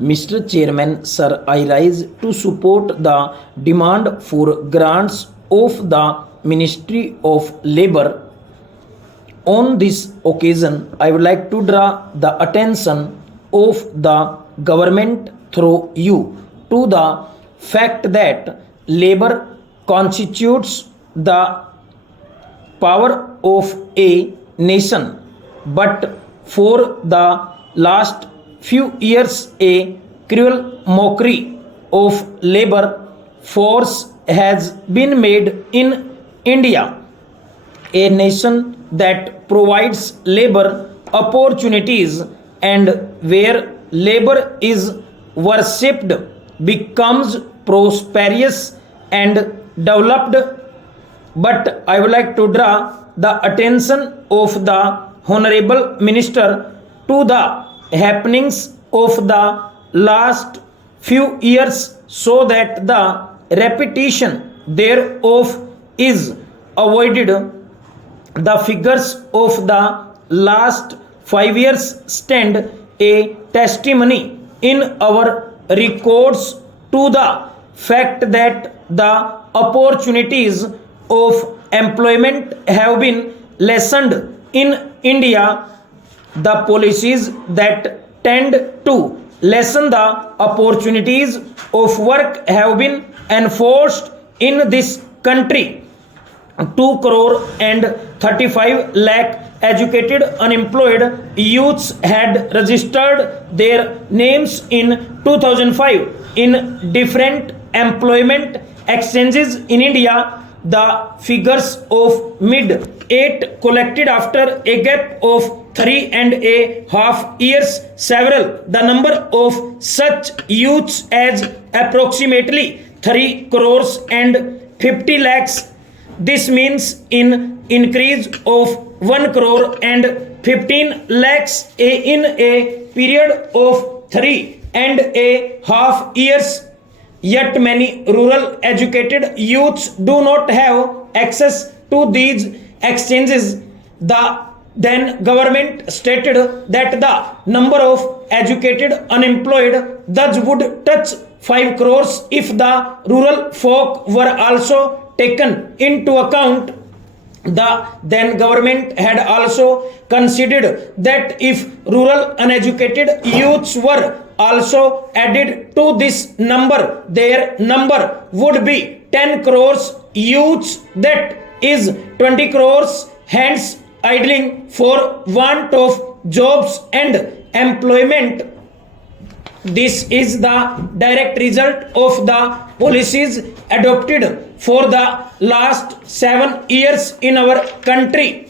Mr. Chairman, sir, I rise to support the demand for grants of the Ministry of Labour. On this occasion, I would like to draw the attention of the government through you to the fact that labor constitutes the power of a nation, but for the last few years a cruel mockery of labor force has been made in India, a nation that provides labor opportunities and where labor is worshipped becomes prosperous and developed. But I would like to draw the attention of the Honorable Minister to the happenings of the last few years so that the repetition thereof is avoided. The figures of the last 5 years stand a testimony in our records to the fact that the opportunities of employment have been lessened in India. The policies that tend to lessen the opportunities of work have been enforced in this country. 2 crore and 35 lakh educated unemployed youths had registered their names in 2005 in different employment exchanges in India. The figures of mid 8 collected after a gap of 3.5 years several the number of such youths as approximately 3 crores and 50 lakhs. This means in increase of 1 crore and 15 lakhs in a period of 3.5 years. Yet many rural educated youths do not have access to these exchanges. The then government stated that the number of educated unemployed thus would touch 5 crores if the rural folk were also taken into account. The then government had also considered that if rural uneducated youths were also added to this number, their number would be 10 crores youths, that is 20 crores hands idling for want of jobs and employment. This is the direct result of the policies adopted for the last 7 years in our country.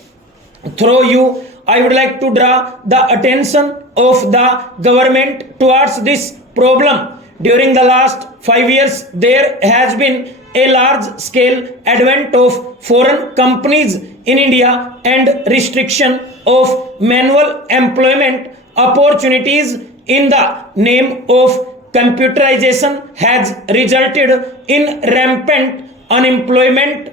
Through you, I would like to draw the attention of the government towards this problem. During the last 5 years, there has been a large scale advent of foreign companies in India and restriction of manual employment opportunities in the name of computerization has resulted in rampant unemployment.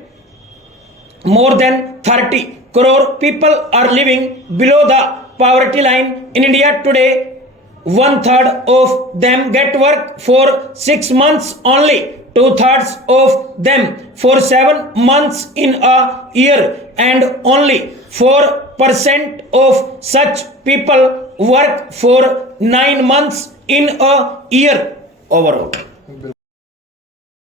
More than 30 crore people are living below the poverty line in India today. 1/3 of them get work for 6 months only, 2/3 of them for 7 months in a year, and only 4% of such people work for 9 months in a year overall.